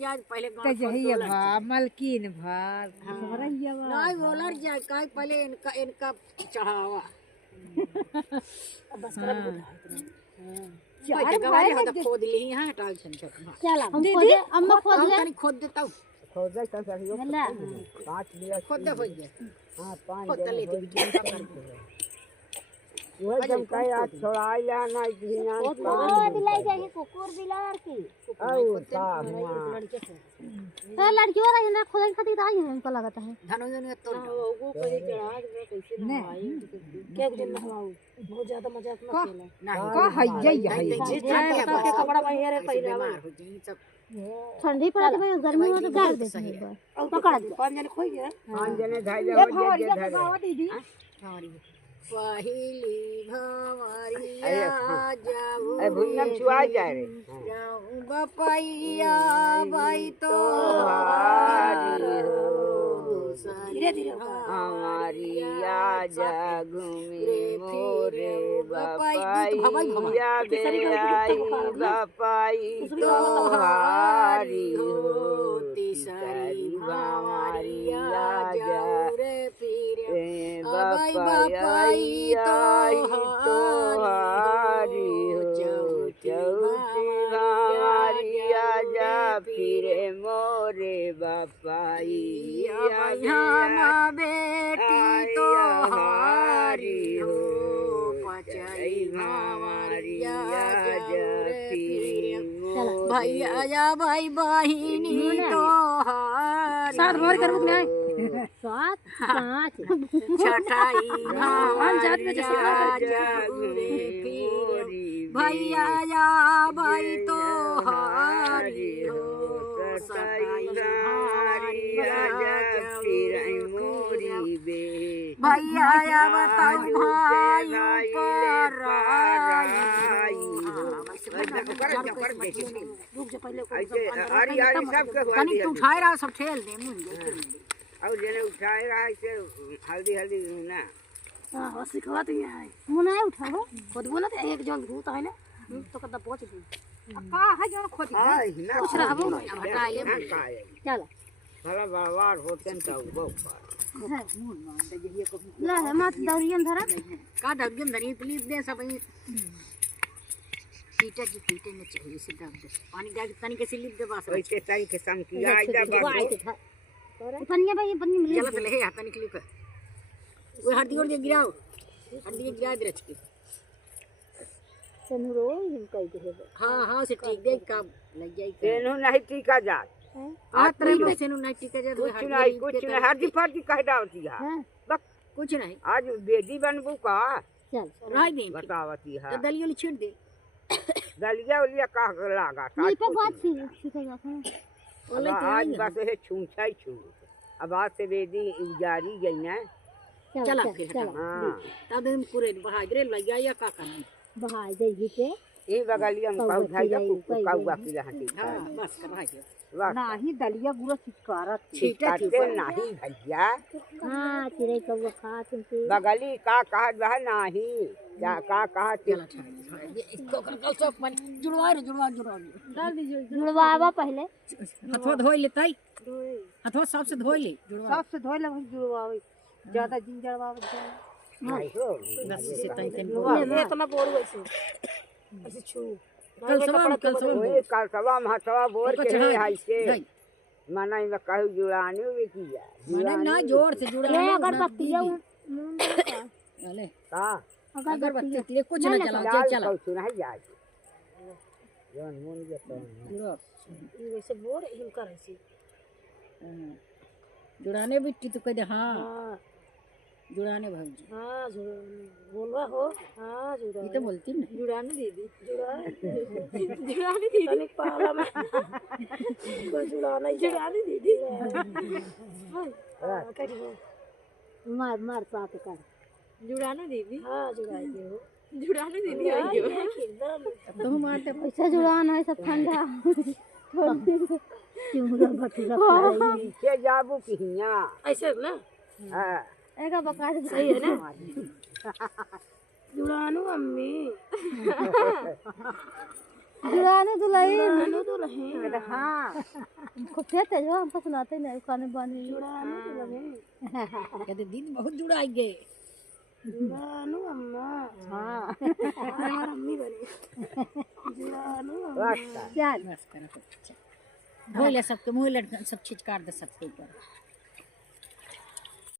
जाए पहले कजहिया भा मलकिन भा नहीं बोलर जाए काहे पहले इनका चढ़ावा बस कर चार भाई हम तो खोद ली हां टाल छन चल दीदी अम्मा खोद ले खोद देता हूं खोद दे चल सही 5 लिया खोद दे हो गया हां 5 खोद ले तो विज्ञान का कर वो जब कहीं आज छोड़ाई ले ना ध्यान ओ दिलाई जाए कुकुर बिलार की औ सा तो लड़कियों रही ना खोदे खातिर आई है हमको लगता है धनुष ने तो वो कहीं चढ़ा के कैसे नहाई क्या दिन नहाऊ बहुत ज्यादा मजाक मत खेला नहीं का हइया के कपड़ा पहिरे पहिरावा हो जाई सब ठंडी पड़ती भाई गर्मी में तो गाड़ देते हैं पकड़ दे 5 जने खोई गए 5 जने धाई ले दीदी पहली भवरिया जाऊं ए भुन्नम छुआ जाए रे जाऊं बपैया भाई तो हारी हो धीरे धीरे हमारी आजा घूमी मोरे बपैया बेलाई बपाई तो हारी हो तीसरी भवरिया जाऊं रे पीरे बपाई तो हारी हो चौथी हमारी आजा फिरे मोरे बपाई हम बेटी तो हारी हो पचई हमारी आजा फिरे भैया जा भाई बहिनी तो हारी साथ भर कर बुक नहीं 7 5 छठाई हम जात में जैसे भैया या भाई तो हारी हो सताई भैया या बताओ भाई पर रुक जा पहले अरे यार सब के हुआ तू उठाए रहा सब ठेल दे मुझे और जने उठाए रहा है हल्दी हल्दी ना हां बस सिखवा तो है मुनाए उठाओ खुद बोला तो एक जन भूत है ना तो कदा पहुंच गई का है जो खोद हां ना कुछ रहबो ना हटा ले चल भला बार होते न तो बहुत ला है मत दौरियन धरा का दगन धरी प्लीज दे सब सीटा की पीटे में चाहिए सीधा पानी डाल के तनी के स्लिप दे बस वैसे ताई के सम की आई जा बस पनिया भाई पन्नी मिल चलो ले हाथ निकली पे वो हड्डी और गिराओ हड्डी गिरा दे रच के तनुरो हम कह दे हां हां से ठीक देख का लग जाई तेनु नहीं टीका जा आ तरह में से नहीं टीका जा कुछ नहीं हड्डी फड्डी कह डालती है बस कुछ नहीं आज बेदी बनबू का चल राय दे बतावती है तो दलियो ले छीट दे दलिया उलिया का लागा नहीं पे बात सीखेगा आज बस है छूछाई छू अब आज से बेदी जारी गई ना चला फिर हां तब हम पूरे बहा दे लग गया या का करना बहा जाई के ई बगलिया में काउ खाई जा काउआ की रहती हां बस कर भाई नाही दलिया गुरा चिटकारत छीटते नहीं भैया हां चिड़ै कौवा खात से बगली का कहा बह नहीं क्या का कहा इसको कल सब मन जुड़वा डाल दीजिए जुड़वावा पहले हथवा धोई लेतई हथवा सबसे धोई ले जुड़वा सबसे धोइ ले जुड़वावे ज्यादा जिन जड़वावे नहीं हो बस से तई तन ये तो मैं बोर वैसे ऐसे छू कल सवा महतवा बोर के है आई से माना में कहू जुड़ाने हुए किया माने ना जोर से जुड़ा ले अगरबत्ती है अले का अगरबत्ती तेरे कुछ ना चला चला सुना जाए जौन मुन के तो ये वैसे बोर हिल कर ऐसे जुड़ाने बिट्टी तो कह दे हां जुड़ाने भौजी हां बोलवा हो हां ये तो बोलती ना जुड़ाने दीदी जुड़ाने दीदी तनिक पाला में कोई जुड़ाने दीदी मार मार साथ कर जुड़ाने दीदी हां जुड़ाई दे जुड़ाने दीदी आइयो तुम मारते पैसा जुड़ाना है सब ठंडा चुमुरा भटूरा के जाबू किहिया ऐसे ना हां एका बका सही है ना जुड़ानो अम्मी जुड़ाने दुल्हन जुड़ाने दुल्हन हाँ खूब कहते जो हमको सुनाते नहीं खाने बानी जुड़ाने दुल्हन कहते दिन बहुत जुड़ाएंगे। जुड़ानो अम्मा हाँ हमारी अम्मी बनी जुड़ानो बस चल बस करो तो। बोले सबके मुँह लटका सब चीज काट दे सबके ऊपर।